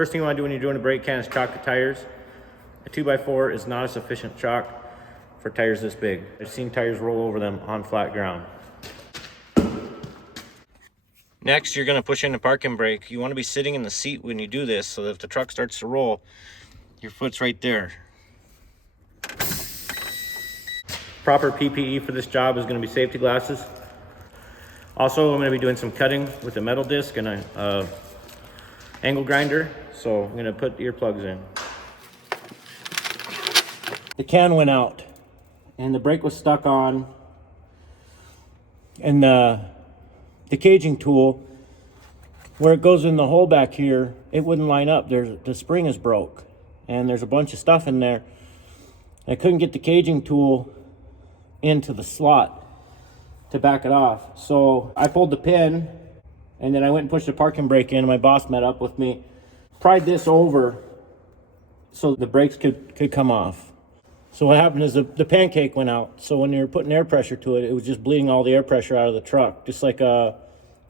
First thing you want to do when you're doing a brake can is chock the tires. A 2x4 is not a sufficient chock for tires this big. I've seen tires roll over them on flat ground. Next, you're going to push in the parking brake. You want to be sitting in the seat when you do this, so that if the truck starts to roll, your foot's right there. Proper PPE for this job is going to be safety glasses. Also, I'm going to be doing some cutting with a metal disc and a angle grinder, so I'm going to put earplugs in. The can went out and the brake was stuck on, and the caging tool, where it goes in the hole back here, it wouldn't line up. The spring is broke and there's a bunch of stuff in there. I couldn't get the caging tool into the slot to back it off. So I pulled the pin and then I went and pushed the parking brake in, and my boss met up with me, pried this over so the brakes could come off. So what happened is the pancake went out. So when you were putting air pressure to it, it was just bleeding all the air pressure out of the truck. Just like if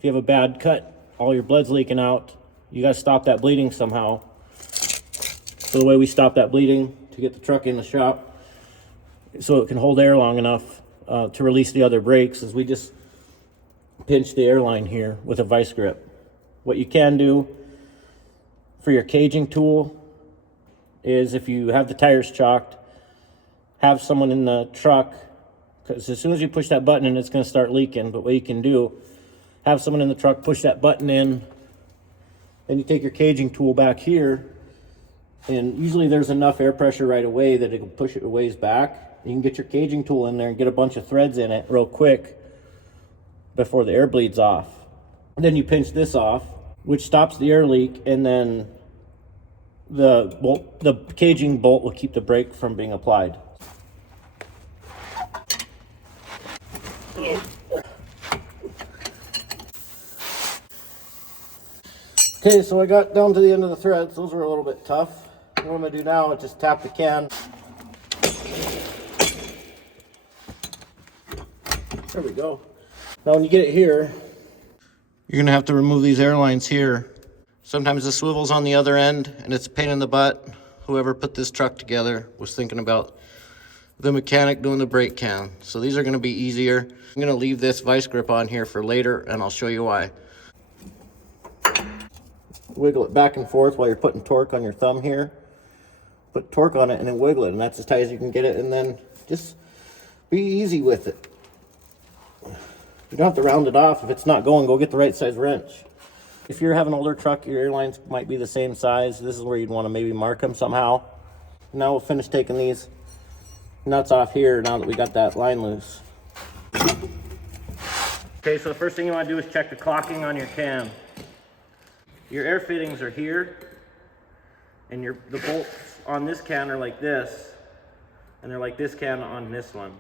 you have a bad cut, all your blood's leaking out, you gotta stop that bleeding somehow. So the way we stop that bleeding to get the truck in the shop so it can hold air long enough to release the other brakes is we just pinch the airline here with a vice grip. What you can do for your caging tool is, if you have the tires chocked, have someone in the truck, because as soon as you push that button in, it's going to start leaking. But what you can do, have someone in the truck push that button in, then you take your caging tool back here, and usually there's enough air pressure right away that it'll push it a ways back. You can get your caging tool in there and get a bunch of threads in it real quick before the air bleeds off. And then you pinch this off, which stops the air leak, and then the caging bolt will keep the brake from being applied. Okay, so I got down to the end of the threads. Those were a little bit tough. What I'm going to do now is just tap the can. There we go. Now when you get it here, you're going to have to remove these airlines here. Sometimes the swivel's on the other end and it's a pain in the butt. Whoever put this truck together was thinking about the mechanic doing the brake can. So these are going to be easier. I'm going to leave this vice grip on here for later, and I'll show you why. Wiggle it back and forth while you're putting torque on your thumb here. Put torque on it and then wiggle it, and that's as tight as you can get it, and then just be easy with it. You don't have to round it off. If it's not going, go get the right size wrench. If you're having an older truck, your airlines might be the same size. This is where you'd want to maybe mark them somehow. Now we'll finish taking these nuts off here now that we got that line loose. Okay, so the first thing you want to do is check the clocking on your can. Your air fittings are here, and the bolts on this can are like this, and they're like this can on this one.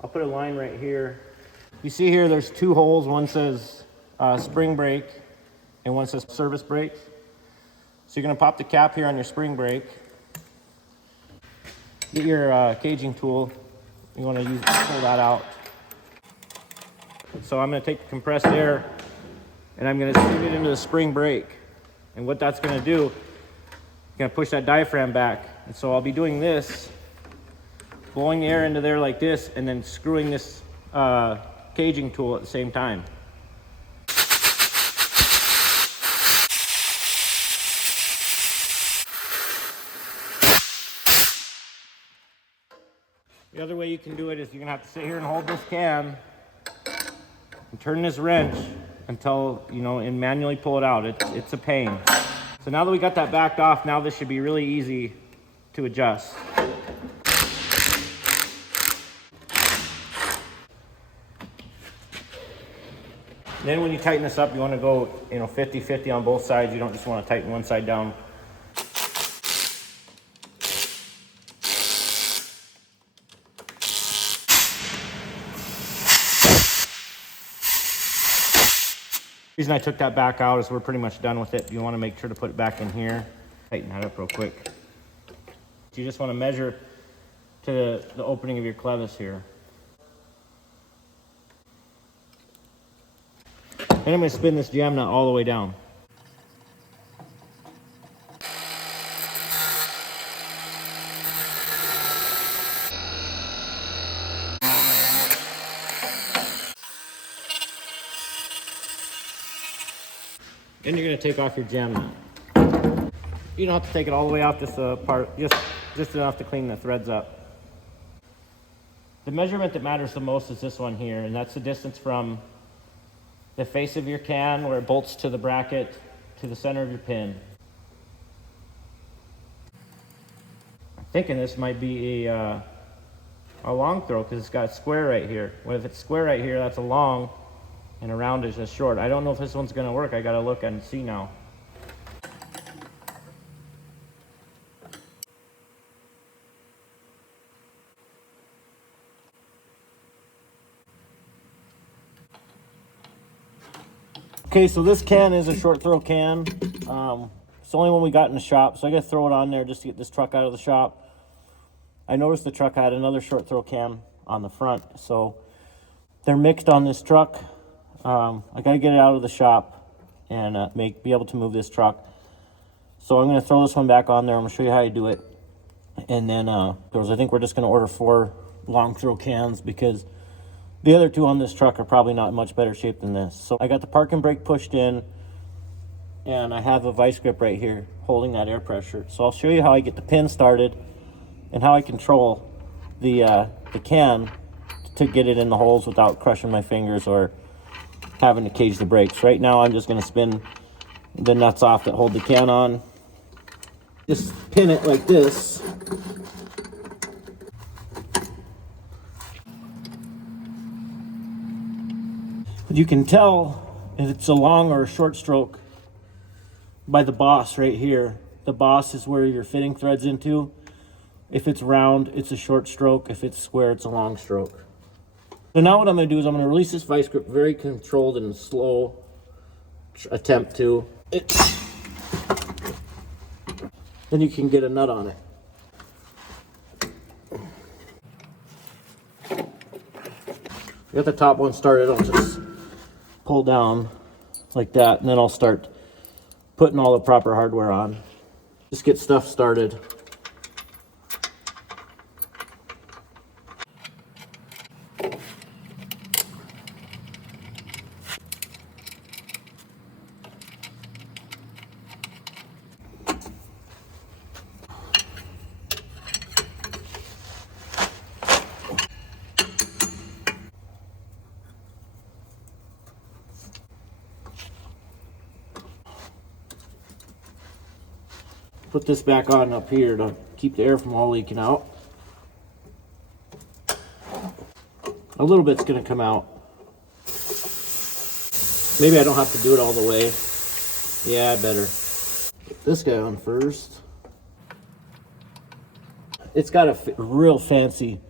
I'll put a line right here. You see here there's two holes. One says spring brake and one says service brakes. So you're going to pop the cap here on your spring brake. Get your caging tool. You want to pull that out. So I'm going to take the compressed air and I'm going to shoot it into the spring brake. And what that's going to do, it's going to push that diaphragm back. And so I'll be doing this, blowing the air into there like this, and then screwing this caging tool at the same time. The other way you can do it is you're gonna have to sit here and hold this can and turn this wrench until, and manually pull it out. It's a pain. So now that we got that backed off, now this should be really easy to adjust. Then when you tighten this up, you want to go 50-50 on both sides. You don't just want to tighten one side down. The reason I took that back out is we're pretty much done with it. You want to make sure to put it back in here. Tighten that up real quick. You just want to measure to the opening of your clevis here. And I'm going to spin this jam nut all the way down. Then you're gonna take off your jam nut. You don't have to take it all the way off, just a part, just enough to clean the threads up. The measurement that matters the most is this one here, and that's the distance from the face of your can where it bolts to the bracket to the center of your pin. I'm thinking this might be a long throw because it's got a square right here. Well, if it's square right here, that's a long, and a round is a short. I don't know if this one's gonna work. I gotta look and see now. Okay, so this can is a short throw can. It's the only one we got in the shop, so I gotta throw it on there just to get this truck out of the shop. I noticed the truck had another short throw can on the front, so they're mixed on this truck. I gotta get it out of the shop and be able to move this truck. So I'm gonna throw this one back on there. I'm gonna show you how you do it, and then I think we're just gonna order 4 long throw cans because the other 2 on this truck are probably not in much better shape than this. So I got the parking brake pushed in, and I have a vice grip right here holding that air pressure. So I'll show you how I get the pin started and how I control the can to get it in the holes without crushing my fingers or having to cage the brakes. Right now I'm just gonna spin the nuts off that hold the can on. Just pin it like this. You can tell if it's a long or a short stroke by the boss right here. The boss is where your fitting threads into. If it's round, it's a short stroke. If it's square, it's a long stroke. So now what I'm gonna do is I'm gonna release this vice grip, very controlled and slow attempt to. Then you can get a nut on it. I got the top one started, I'll just pull down like that, and then I'll start putting all the proper hardware on. Just get stuff started. Put this back on up here to keep the air from all leaking out. A little bit's gonna come out. Maybe I don't have to do it all the way. Yeah, I better. Put this guy on first. It's got a real fancy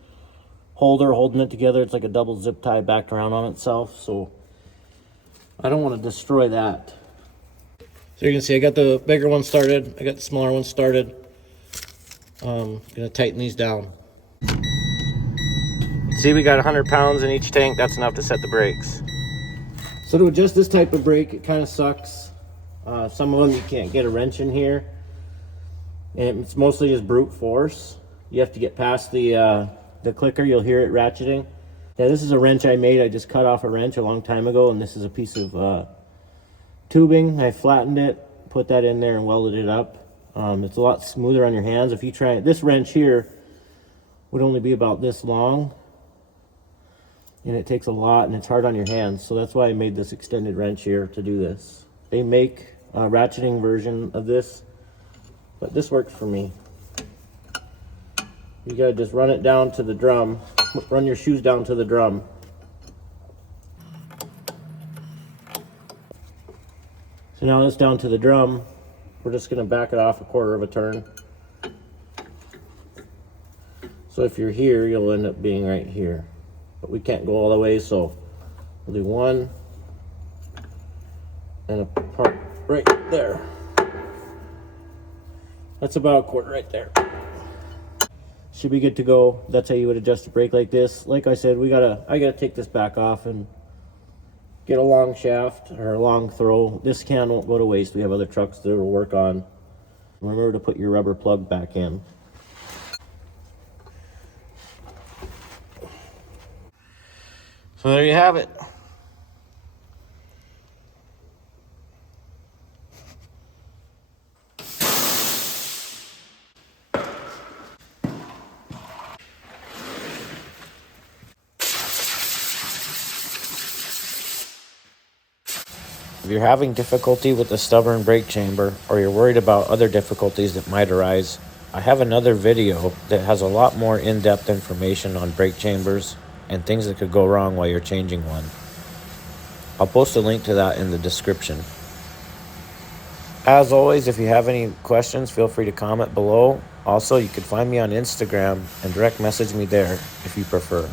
holder holding it together. It's like a double zip tie backed around on itself, so I don't want to destroy that. So you can see I got the bigger one started, I got the smaller one started. Gonna tighten these down. See, we got 100 pounds in each tank. That's enough to set the brakes. So to adjust this type of brake, it kind of sucks. Some of them you can't get a wrench in here, and it's mostly just brute force. You have to get past the clicker. You'll hear it ratcheting. Yeah, this is a wrench I made. I just cut off a wrench a long time ago, and this is a piece of tubing. I flattened it, put that in there, and welded it up. It's a lot smoother on your hands. If you try it, this wrench here would only be about this long, and it takes a lot, and it's hard on your hands. So that's why I made this extended wrench here to do this. They make a ratcheting version of this, but this works for me. You gotta just run it down to the drum. Run your shoes down to the drum. So now it's down to the drum. We're just gonna back it off a quarter of a turn. So if you're here, you'll end up being right here. But we can't go all the way, so we'll do one and a part right there. That's about a quarter right there. Should be good to go. That's how you would adjust the brake like this. Like I said, I gotta take this back off and get a long shaft or a long throw. This can won't go to waste. We have other trucks that will work on. Remember to put your rubber plug back in. So there you have it. If you're having difficulty with the stubborn brake chamber, or you're worried about other difficulties that might arise, I have another video that has a lot more in-depth information on brake chambers and things that could go wrong while you're changing one. I'll post a link to that in the description. As always, if you have any questions, feel free to comment below. Also, you can find me on Instagram and direct message me there if you prefer.